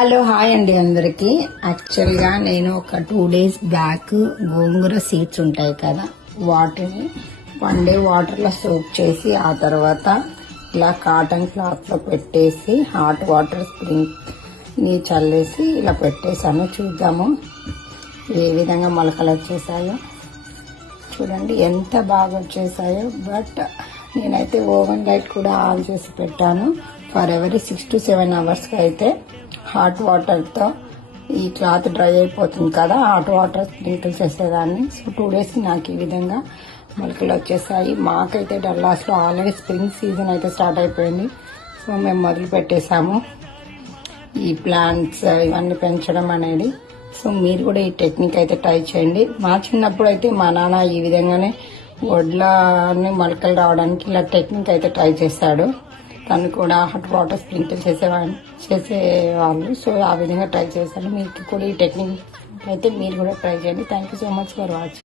Hello hi అండి అందరికి. యాక్చువల్గా నేను ఒక 2 days బ్యాక్ గోంగూర సీడ్స్ ఉంటాయి కదా, వాటిని 1 day వాటర్లో సోక్ చేసి ఆ తర్వాత ఇలా కాటన్ క్లాత్లో పెట్టేసి హాట్ వాటర్ స్ప్రింగ్ని చల్లేసి ఇలా పెట్టేశాను. చూద్దాము ఏ విధంగా మొలకలు వచ్చేసాయో. చూడండి ఎంత బాగా వచ్చేసాయో. బట్ నేనైతే ఓవెన్ లైట్ కూడా ఆన్ చేసి పెట్టాను. ఫర్ ఎవరీ 6 to 7 hours అయితే హాట్ వాటర్తో ఈ క్లాత్ డ్రై అయిపోతుంది కదా, హాట్ వాటర్ స్ప్రింకిల్ చేసేదాన్ని. సో 2 days నాకు ఈ విధంగా మొలకలు వచ్చేసాయి. మాకైతే డల్లాస్లో ఆల్రెడీ స్ప్రింగ్ సీజన్ అయితే స్టార్ట్ అయిపోయింది. సో మేము మొదలు పెట్టేశాము ఈ ప్లాంట్స్ ఇవన్నీ పెంచడం అనేది. సో మీరు కూడా ఈ టెక్నిక్ అయితే ట్రై చేయండి. మా చిన్నప్పుడు అయితే మా నాన్న ఈ విధంగానే వడ్లని మొలకలు రావడానికి ఇలా టెక్నిక్ అయితే ట్రై చేశాడు. తను కూడా హాట్ వాటర్ స్ప్రింకిల్ చేసేవాళ్ళు. సో ఆ విధంగా ట్రై చేశాను. మీకు కూడా ఈ టెక్నిక్ అయితే మీరు కూడా ట్రై చేయండి. Thank you so much for watching.